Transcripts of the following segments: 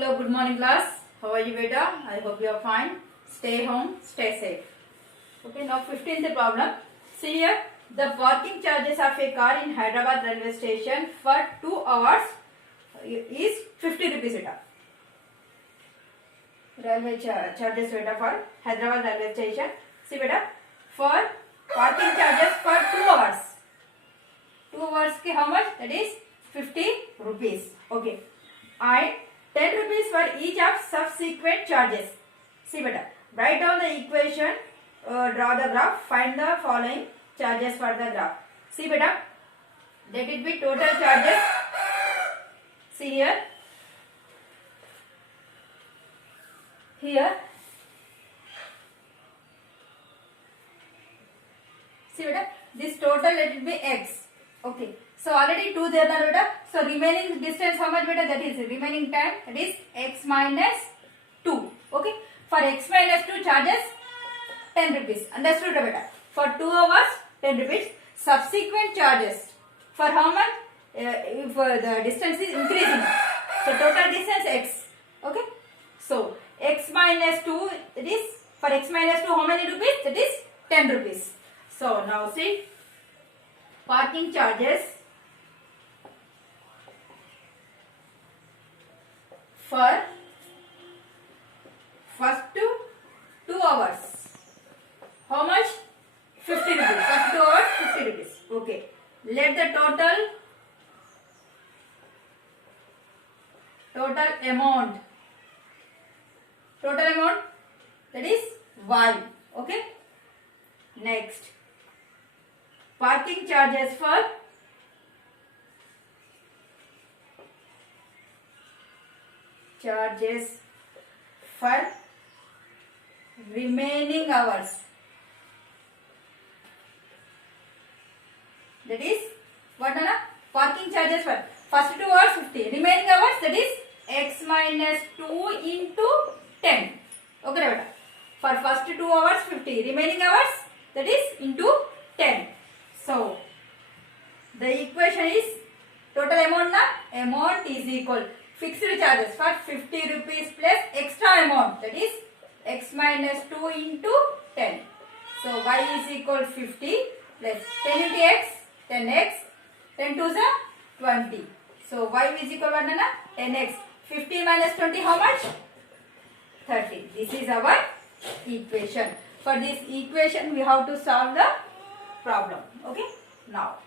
Hello, good morning class. How are you beta? I hope you are fine. Stay home, stay safe. Okay, now 15th problem. See here, the parking charges of a car in Hyderabad railway station for 2 hours is 50 rupees beta. Railway charges beta for Hyderabad railway station. See beta, for parking charges for 2 hours. 2 hours ki how much? That is 50 rupees. Okay. And 10 rupees for each of subsequent charges. See beta, write down the equation, draw the graph, find the following charges for the graph. See beta, that it be total charges. See here, see beta, this total let it be x. Okay, so already 2 there na beta, so remaining distance how much beta, that is remaining time, that is x minus 2. Okay, for x minus 2 charges 10 rupees, understood beta? For 2 hours 10 rupees. Subsequent charges for how much? If the distance is increasing, so total distance x. Okay, so x minus 2, that is for x minus 2 how many rupees? That is 10 rupees. So now see, parking charges for first 2 hours. How much? 50 rupees. First 2 hours 50 rupees. Okay. Let the total amount that is y. Okay. Next, parking charges for remaining hours, that is what na, parking charges for first 2 hours 50, remaining hours, that is x minus 2 into 10. Okay beta, for first 2 hours 50, remaining hours, that is into 10. So the equation is total amount na, amount is equal fixed charges for 50 rupees plus extra amount, that is x minus 2 into 10. So y is equal 50 plus 10 into x, 10x, 10 to the 20. So y is equal to 10x. 50 minus 20 how much? 30. This is our equation. For this equation we have to solve the problem. Okay. Now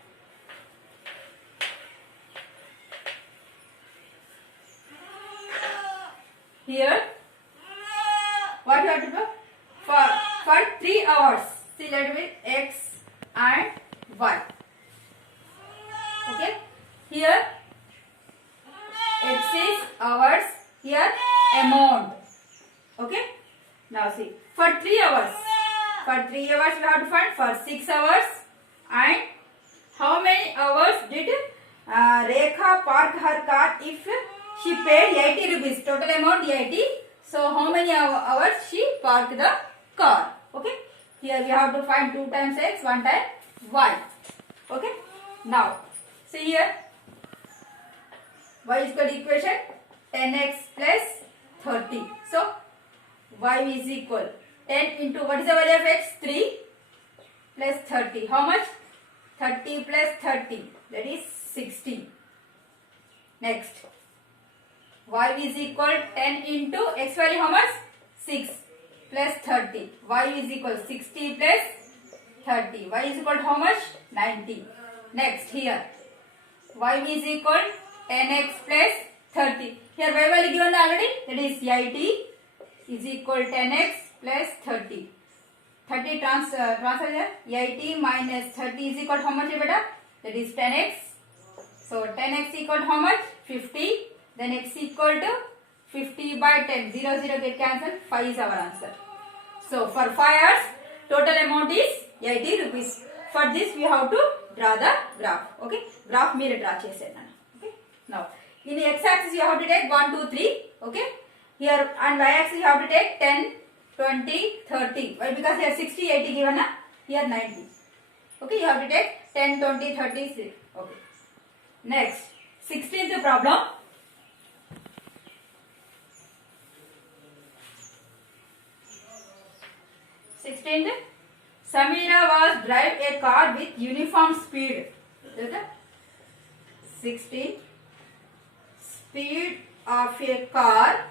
here what you have to do? For 3 hours, see, let with x and y. Okay, here x is hours, here amount. Okay, now see, for 3 hours, we have to find for 6 hours. And how many hours did Rekha park her car if she paid 80 rupees, total amount 80. So how many hours she parked the car? Okay, here we have to find 2 times x, 1 time y. Okay, now see here, y is equal to equation 10x plus 30. So y is equal 10 into what is the value of x? 3 plus 30. How much? 30 plus 30, that is 60. Next, y is equal 10 into x value how much? 6 plus 30. Y is equal 60 plus 30. Y is equal to how much? 90. Next, here y is equal 10x plus 30. Here y value given already, that is 80 is equal 10x plus 30. 30 transfer here, 80 minus 30 is equal to how much beta? That is 10x. So 10x equal to how much? 50. Then x equal to 50 by 10. 0, 0 get cancelled. 5 is our answer. So for 5 hours, total amount is 80 rupees. For this we have to draw the graph. Okay, graph mere draw chesena. Okay, now in the x axis you have to take 1, 2, 3. Okay, here and y axis you have to take 10, 20, 30. Why? Because here 60, 80 given na, here 90. Okay, you have to take 10, 20, 30. Okay, next 16th problem. 16th, Samira was drive a car with uniform speed. 16 speed of a car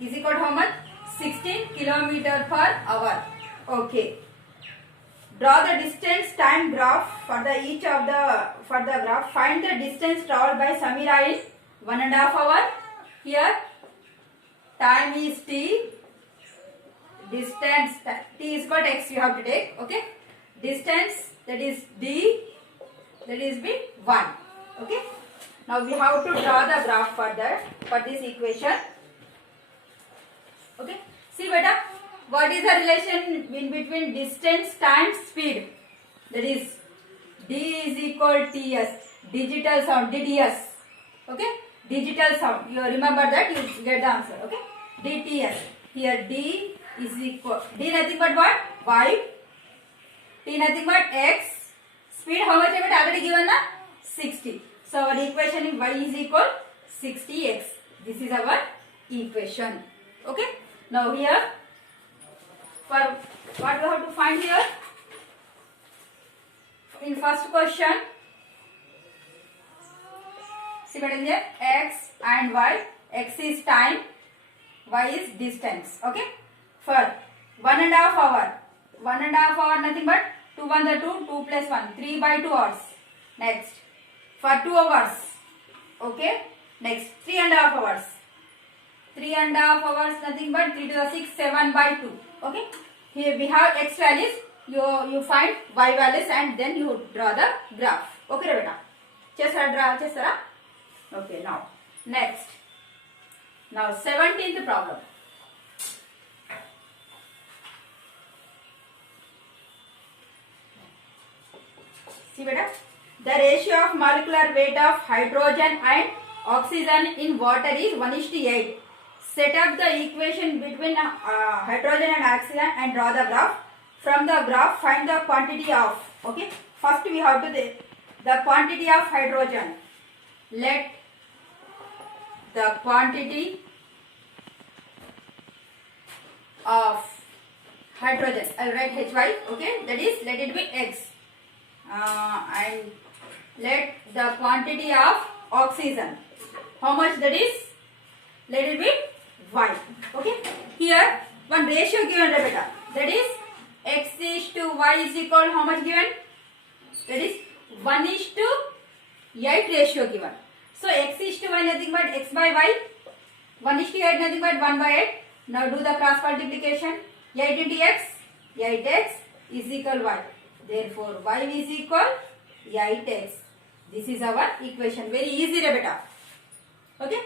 is equal to how much? 16 kilometer per hour. Okay. Draw the distance time graph for the each of the graph. Find the distance traveled by Samira in 1.5 hour. Here time is t. Distance t is equal to x. You have to take. Okay. Distance, that is d. That is be 1. Okay. Now we have to draw the graph for this equation. Okay. See beta, what is the relation in between distance times speed? That is d is equal to ts, digital sound, dds. Okay. Digital sound. You remember that, you get the answer. Okay. dts. Here d is equal, d nothing but what? Y. T nothing but x. Speed how much have it already given na? 60. So our equation in y is equal 60x. This is our equation. Okay. Now here, for what we have to find here? In first question, see what is here? X and y. X is time, y is distance. Okay. For 1.5 hour. 1.5 hour nothing but 2 1 the 2, 2 plus 1, 3 by 2 hours. Next, for 2 hours. Okay. Next, 3.5 hours. 3.5 hours nothing but 3 to the 6, 7 by 2. Okay. Here we have x values. You find y values and then you draw the graph. Okay, beta. Chestara. Okay. Now next. Now 17th problem. See beta, the ratio of molecular weight of hydrogen and oxygen in water is 1:8. Set up the equation between hydrogen and oxygen and draw the graph. From the graph, find the quantity of. Okay. First we have to the quantity of hydrogen. Let the quantity of hydrogen, I'll write Hy. Okay. That is, let it be x. And let the quantity of oxygen, how much that is, let it be y. Okay. Here one ratio given beta, that is x is to y is equal how much given, that is 1:8 ratio given. So x is to y nothing but x by y, 1:8 nothing but 1 by 8. Now do the cross multiplication. 8 into x, 8x is equal y. Therefore, y is equal 8x. This is our equation. Very easy, beta. Okay.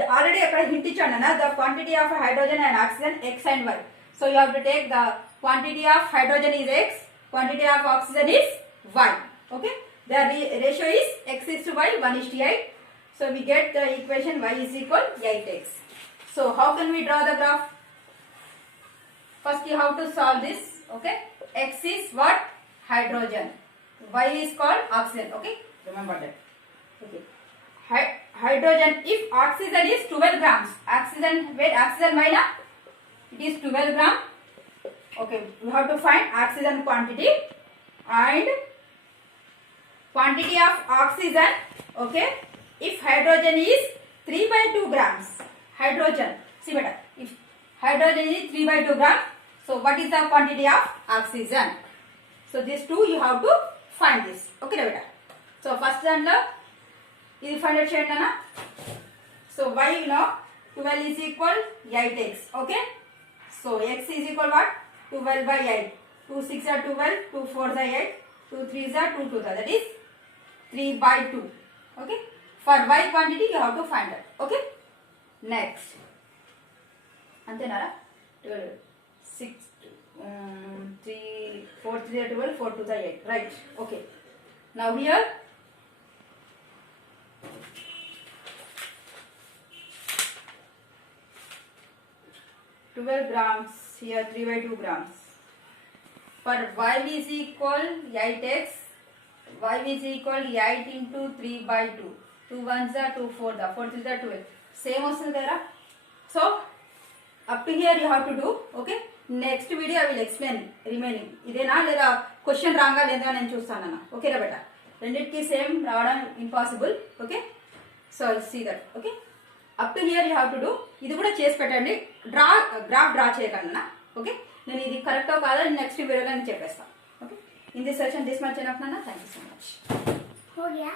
Already I hint the quantity of hydrogen and oxygen x and y. So you have to take the quantity of hydrogen is x, quantity of oxygen is y. Okay. The ratio is x is to y 1:8. So we get the equation y is equal 8x. So how can we draw the graph? First you have to solve this. Okay. X is what? Hydrogen. Y is called oxygen. Okay. Remember that. Okay. Hydrogen, if oxygen is 12 grams. Oxygen weight, oxygen weight na? It is 12 gram. Okay. We have to find oxygen quantity and quantity of oxygen. Okay. If hydrogen is 3 by 2 grams. Hydrogen. See beta. If hydrogen is 3 by 2 grams. So what is the quantity of oxygen? So these two you have to find this. Okay, beta. So first one is find out change na. So y you know 12 is equal 8x. Okay. So x is equal what? 12 by 8. 2 6 are 12. 2 4 are 8. 2 3 are 2 2. That is 3 by 2. Okay. For y quantity you have to find it. Okay. Next. Antenara 12 6 3 4 3 are 12. 4 2 are 8. Right. Okay. Now here 12 grams, here 3 by 2 grams. For y is equal 8x, y is equal 8 into 3 by 2. 2 ones are 2 4 the 4 3 are 12. Same also there. So up to here you have to do. Okay. Next video I will explain remaining. ఇదేనా లేదా question రాంగా లేదా నేను చూస్తానన్నా. ఓకేనా బేటా? రెండింటికి same రావడం impossible. Okay, so I see that. Okay, up to here you have to do. ఇది కూడా చేసి పెట్టండి. గ్రాఫ్ డ్రా చేయకుండా. ఓకే, నేను ఇది కరెక్టో కాదో నెక్స్ట్ వీడియోలో నేను చెప్పేస్తాను. Okay, in this session this much enough నాన్న. Thank you so much. हो गया